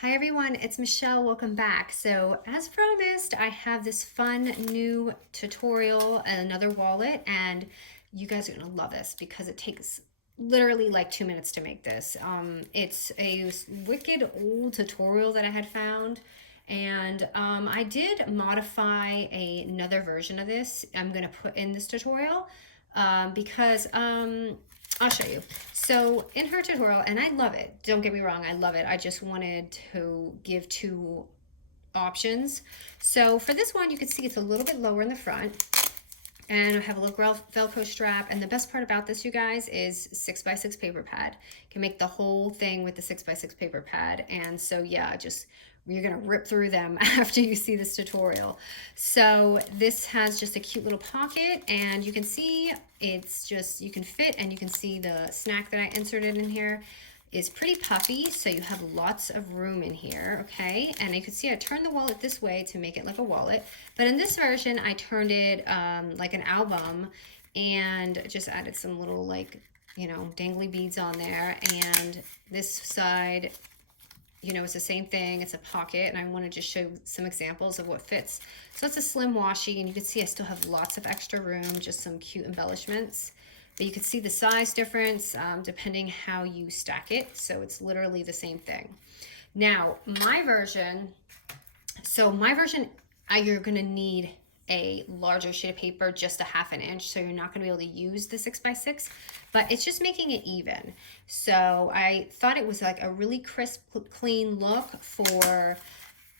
Hi everyone, it's Michelle. Welcome back. So as promised, I have this fun new tutorial and another wallet, and you guys are gonna love this because it takes literally like 2 minutes to make this. It's a wicked old tutorial that I had found, and I did modify another version of this. I'm gonna put in this tutorial because I'll show you. So in her tutorial, and I love it, don't get me wrong, I love it. I just wanted to give two options. So for this one, you can see it's a little bit lower in the front and I have a little Velcro strap. And the best part about this, you guys, is 6x6 paper pad. You can make the whole thing with the 6x6 paper pad. And so yeah, just you're gonna rip through them after you see this tutorial. So this has just a cute little pocket, and you can see it's just, you can fit, and you can see the snack that I inserted in here is pretty puffy, so you have lots of room in here, okay? And you can see I turned the wallet this way to make it like a wallet, but in this version I turned it like an album and just added some little, like, dangly beads on there. And this side, it's the same thing. It's a pocket, and I want to just show some examples of what fits. So it's a slim washi, and you can see I still have lots of extra room, just some cute embellishments. But you can see the size difference depending how you stack it. So it's literally the same thing. Now, my version, you're gonna need a larger sheet of paper, just a 1/2 inch, so you're not going to be able to use the 6x6, but it's just making it even. So I thought it was like a really crisp, clean look for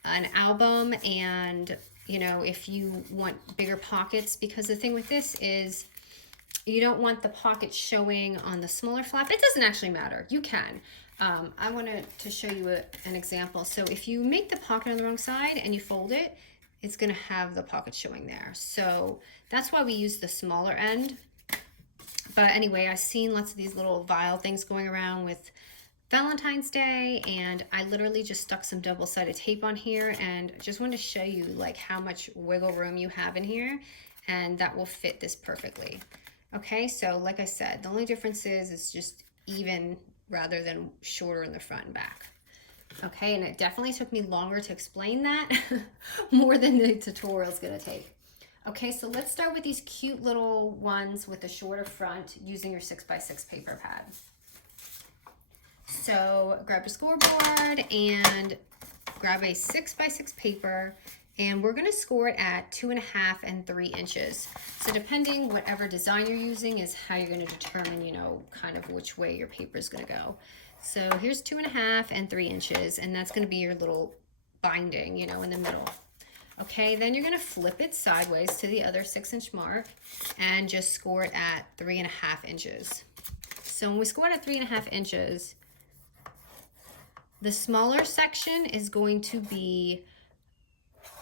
an album, and if you want bigger pockets, because the thing with this is you don't want the pocket showing on the smaller flap. It doesn't actually matter, you can. I wanted to show you an example. So if you make the pocket on the wrong side and you fold it, it's going to have the pocket showing there. So that's why we use the smaller end. But anyway, I've seen lots of these little vial things going around with Valentine's Day, and I literally just stuck some double-sided tape on here, and just wanted to show you like how much wiggle room you have in here, and that will fit this perfectly. Okay, so like I said, the only difference is it's just even rather than shorter in the front and back. Okay, and it definitely took me longer to explain that, more than the tutorial is gonna take. Okay, so let's start with these cute little ones with the shorter front using your 6x6 paper pad. So grab your scoreboard and grab a 6x6 paper, and we're gonna score it at 2.5 and 3 inches. So depending whatever design you're using is how you're gonna determine, kind of which way your paper is gonna go. So here's 2.5 and 3 inches, and that's gonna be your little binding, in the middle. Okay, then you're gonna flip it sideways to the other 6-inch mark and just score it at 3.5 inches. So when we score it at 3.5 inches, the smaller section is going to be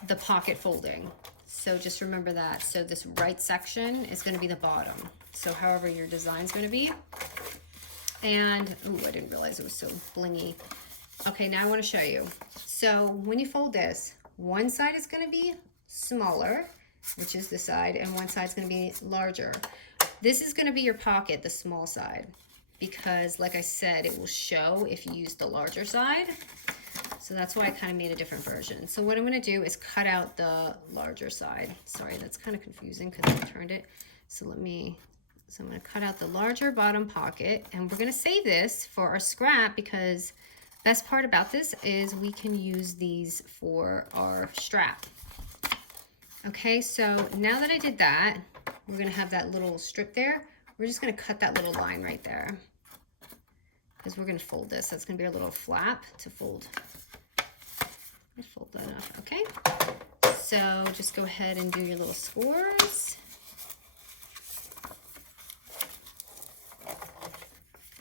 the pocket folding. So just remember that. So this right section is going to be the bottom. So however your design's going to be. And, ooh, I didn't realize it was so blingy. Okay, now I want to show you. So when you fold this, one side is going to be smaller, which is this side, and one side is going to be larger. This is going to be your pocket, the small side, because like I said, it will show if you use the larger side. So that's why I kind of made a different version. So what I'm going to do is cut out the larger side. Sorry, that's kind of confusing because I turned it. So I'm going to cut out the larger bottom pocket, and we're going to save this for our scrap, because best part about this is we can use these for our strap. Okay, so now that I did that, we're going to have that little strip there. We're just going to cut that little line right there, because we're going to fold this. That's going to be our little flap to fold. I fold that up. Okay, so just go ahead and do your little scores.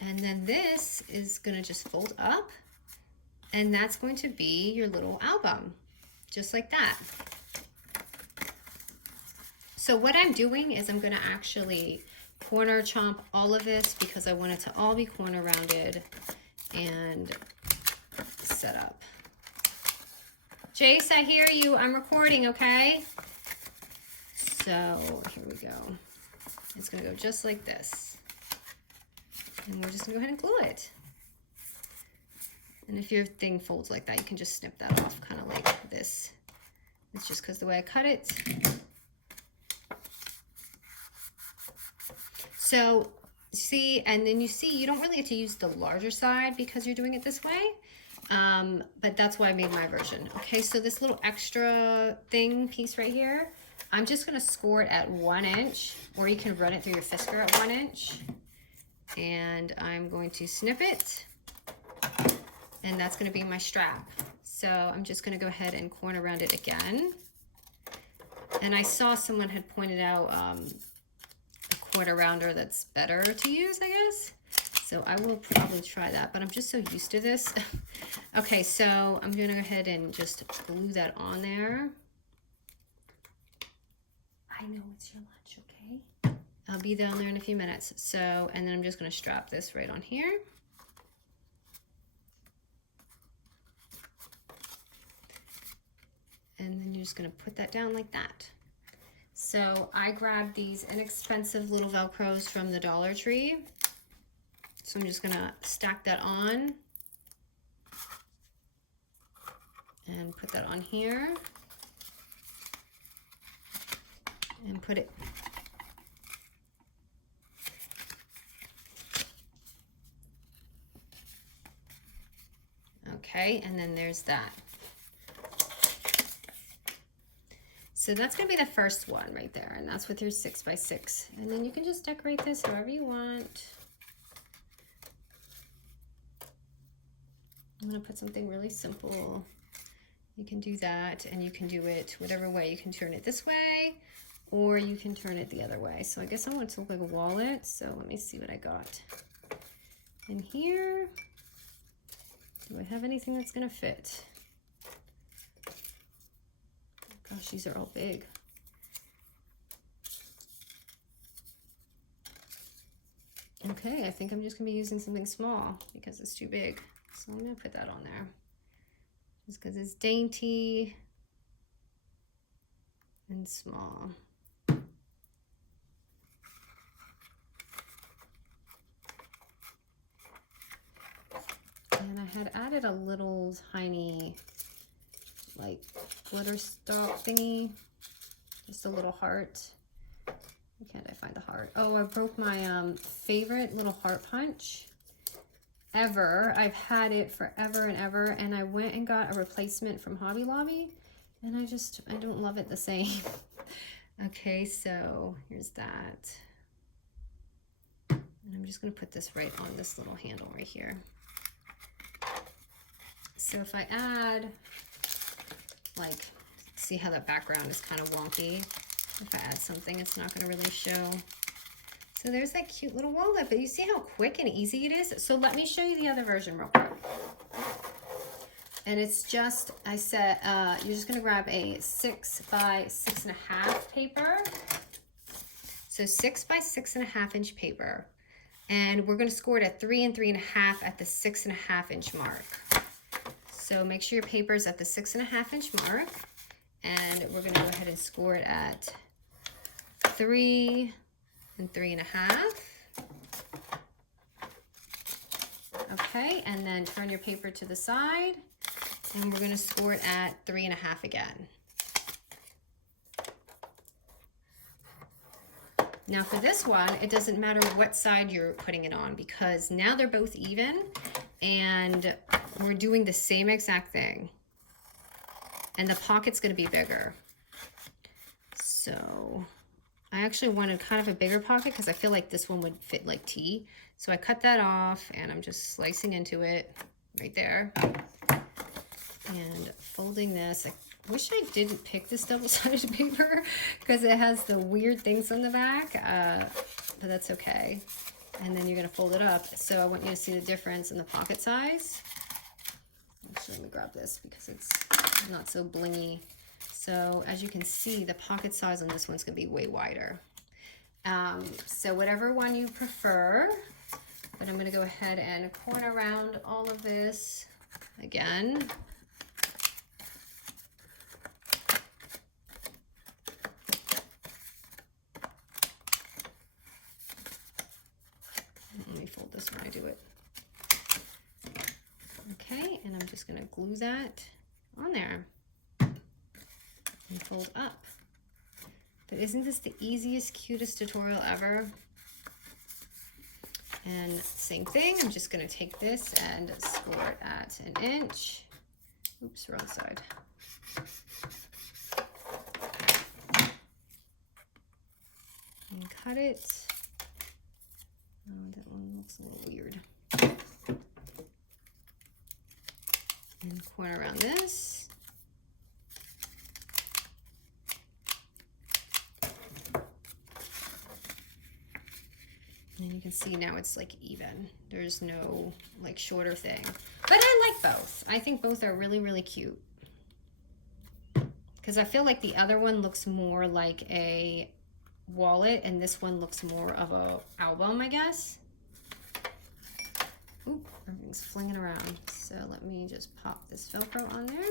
And then this is going to just fold up, and that's going to be your little album, just like that. So what I'm doing is I'm going to actually corner chomp all of this, because I want it to all be corner rounded and set up. Jace, I hear you. I'm recording, okay? So here we go. It's going to go just like this. And we're just going to go ahead and glue it. And if your thing folds like that, you can just snip that off, kind of like this. It's just because the way I cut it. So see, and then you see, you don't really have to use the larger side because you're doing it this way. But that's why I made my version. Okay, so this little extra thing piece right here, I'm just gonna score it at 1 inch, or you can run it through your fisker at 1 inch. And I'm going to snip it, and that's gonna be my strap. So I'm just gonna go ahead and corner around it again. And I saw someone had pointed out a quarter rounder that's better to use, I guess. So I will probably try that, but I'm just so used to this. Okay, so I'm gonna go ahead and just glue that on there. I know it's your lunch, okay? I'll be down there in a few minutes. So, and then I'm just gonna strap this right on here. And then you're just gonna put that down like that. So I grabbed these inexpensive little Velcros from the Dollar Tree. So I'm just gonna stack that on and put that on here and put it okay, and then there's that. So that's gonna be the first one right there, and that's with your 6x6. And then you can just decorate this however you want. I'm gonna put something really simple. You can do that, and you can do it whatever way. You can turn it this way, or you can turn it the other way. So I guess I want it to look like a wallet, so let me see what I got in here. Do I have anything that's gonna fit? Gosh, these are all big. Okay, I think I'm just gonna be using something small because it's too big. So I'm gonna put that on there just because it's dainty and small. And I had added a little tiny like glitter stop thingy, just a little heart. Why can't I find the heart? Oh, I broke my favorite little heart punch ever. I've had it forever and ever, and I went and got a replacement from Hobby Lobby, and I don't love it the same. Okay, so here's that. And I'm just gonna put this right on this little handle right here. So if I add, like, see how that background is kind of wonky? If I add something, it's not gonna really show. So there's that cute little wallet, but you see how quick and easy it is? So let me show you the other version real quick. And it's just, I said, you're just gonna grab a 6x6.5 paper. So 6x6.5 inch paper. And we're gonna score it at 3 and 3.5 at the 6.5 inch mark. So make sure your paper's at the 6.5 inch mark. And we're gonna go ahead and score it at 3 and 3.5. Okay, and then turn your paper to the side, and we're gonna score it at 3.5 again. Now for this one, it doesn't matter what side you're putting it on because now they're both even and we're doing the same exact thing. And the pocket's gonna be bigger. So I actually wanted kind of a bigger pocket because I feel like this one would fit like tea. So I cut that off and I'm just slicing into it right there. And folding this. I wish I didn't pick this double-sided paper because it has the weird things on the back, but that's okay. And then you're gonna fold it up. So I want you to see the difference in the pocket size. Actually, let me grab this because it's not so blingy. So as you can see, the pocket size on this one's gonna be way wider. So whatever one you prefer, but I'm gonna go ahead and corner around all of this again. Let me fold this when I do it. Okay, gonna glue that on there and fold up. But isn't this the easiest, cutest tutorial ever? And same thing, I'm just gonna take this and score it at 1 inch. Oops, wrong side. And cut it. Oh, that one looks a little weird. And corner around this. And you can see now it's like even. There's no like shorter thing. But I like both. I think both are really, really cute. Because I feel like the other one looks more like a wallet and this one looks more of a album, I guess. Oop, everything's flinging around. So let me just pop this Velcro on there.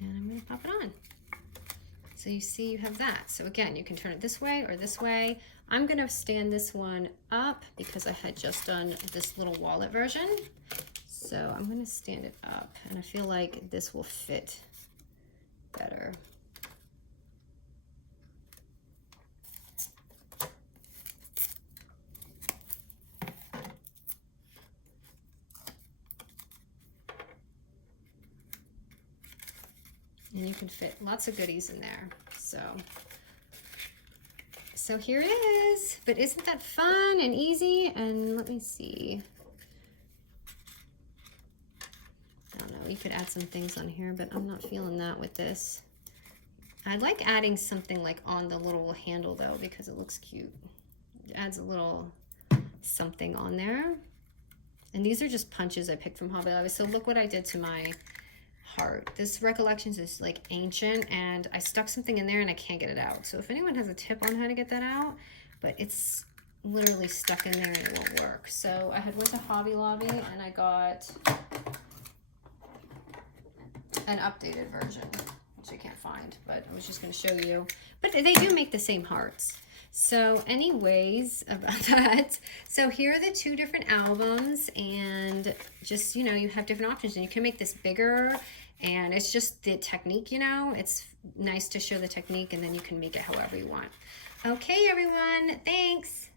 And I'm going to pop it on. So you see you have that. So again, you can turn it this way or this way. I'm going to stand this one up because I had just done this little wallet version. So I'm going to stand it up and I feel like this will fit better. And you can fit lots of goodies in there. So here it is. But isn't that fun and easy? And let me see. I don't know, you could add some things on here, but I'm not feeling that with this. I like adding something like on the little handle though, because it looks cute. It adds a little something on there. And these are just punches I picked from Hobby Lobby. So look what I did to my heart. This Recollections is like ancient and I stuck something in there and I can't get it out. So if anyone has a tip on how to get that out, but it's literally stuck in there and it won't work. So I had went to Hobby Lobby and I got an updated version, which I can't find, but I was just going to show you. But they do make the same hearts. So anyways, about that. So here are the 2 different albums and just, you know, you have different options and you can make this bigger and it's just the technique, you know, it's nice to show the technique and then you can make it however you want. Okay, everyone, thanks.